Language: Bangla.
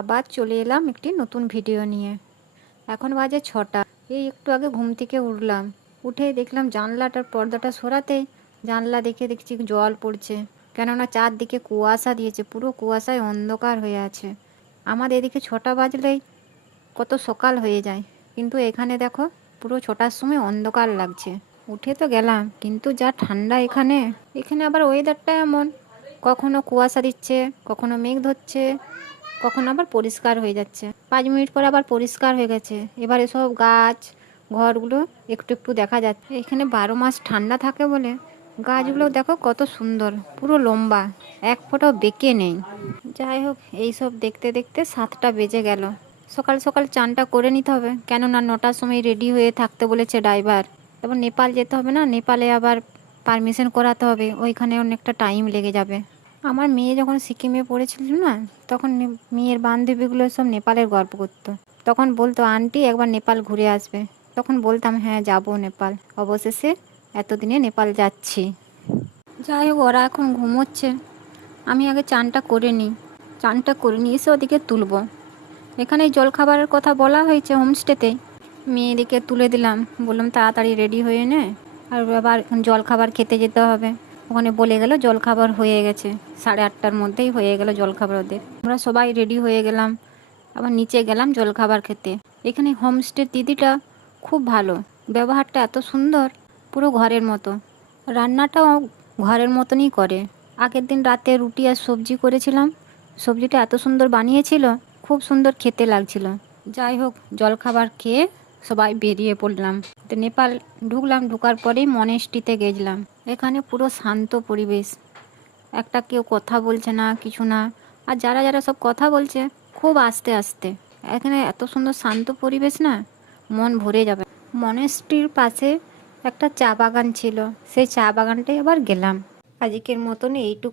আবার চলে এলাম একটি নতুন ভিডিও নিয়ে। এখন বাজে 6টা। এই একটু আগে ঘুম থেকে উঠলাম, উঠে দেখলাম জানলাটার পর্দাটা সরাতে জানলা দেখে দেখছি জল পড়ছে, কেননা চারদিকে কুয়াশা দিয়েছে, পুরো কুয়াশায় অন্ধকার হয়ে আছে। আমাদের এদিকে 6টা বাজলেই কত সকাল হয়ে যায়, কিন্তু এখানে দেখো পুরো 6টার সময় অন্ধকার লাগছে। উঠে তো গেলাম, কিন্তু যা ঠান্ডা এখানে। এখানে আবার ওয়েদারটা এমন, কখনো কুয়াশা দিচ্ছে, কখনো মেঘ ধরছে, কখন আবার পরিষ্কার হয়ে যাচ্ছে। 5 মিনিট পর আবার পরিষ্কার হয়ে গেছে। এবার এসব গাছ ঘরগুলো একটু একটু দেখা যাচ্ছে। এখানে 12 মাস ঠান্ডা থাকে বলে গাছগুলো দেখো কত সুন্দর, পুরো লম্বা, এক ফোঁটাও বেঁকে নেই। যাই হোক, এইসব দেখতে দেখতে 7টা বেজে গেল। সকাল সকাল চানটা করে নিতে হবে, কেননা 9টার সময় রেডি হয়ে থাকতে বলেছে ড্রাইভার। এবার নেপাল যেতে হবে না, নেপালে আবার পারমিশন করাতে হবে, ওইখানে অনেকটা টাইম লেগে যাবে। আমার মেয়ে যখন সিকিমে পড়েছিল না, তখন মেয়ের বান্ধবীগুলো সব নেপালের গল্প করতো। তখন বলতো আন্টি একবার নেপাল ঘুরে আসবে। তখন বলতাম হ্যাঁ যাব নেপাল। অবশেষে এতদিনে নেপাল যাচ্ছি। যাই হোক, ওরা এখন ঘুমোচ্ছে, আমি আগে চানটা করে নিই। চানটা করে নিয়ে এসে ওদিকে তুলবো। এখানে জলখাবারের কথা বলা হয়েছে হোমস্টেতে, মেয়েদিকে তুলে দিলাম, বললাম তাড়াতাড়ি রেডি হয়ে নে, আর আবার জলখাবার খেতে যেতে হবে। ওখানে বলে গেল জলখাবার হয়ে গেছে, 8:30টার মধ্যেই হয়ে গেল জলখাবার ওদের। আমরা সবাই রেডি হয়ে গেলাম, আবার নিচে গেলাম জলখাবার খেতে। এখানে হোমস্টের দিদিটা খুব ভালো, ব্যবহারটা এত সুন্দর, পুরো ঘরের মতো। রান্নাটাও ঘরের মতনই করে। আগের দিন রাতে রুটি আর সবজি করেছিলাম, সবজিটা এত সুন্দর বানিয়েছিল, খুব সুন্দর খেতে লাগছিল। যাই হোক, জলখাবার খেয়ে সবাই বেরিয়ে পড়লাম। তো নেপাল ঢুকলাম, ঢোকার পরেই মনেস্ট্রিতে গেছিলাম। এখানে পুরো শান্ত পরিবেশ, একটা কেউ কথা বলছে না, কিছু না। আর যারা যারা সব কথা বলছে খুব আস্তে আস্তে। এখানে এত সুন্দর শান্ত পরিবেশ না, মন ভরে যাবে। মনেস্ট্রির পাশে একটা চা বাগান ছিল, সেই চা বাগানটাই আবার গেলাম। আজকের মতন এইটুকু।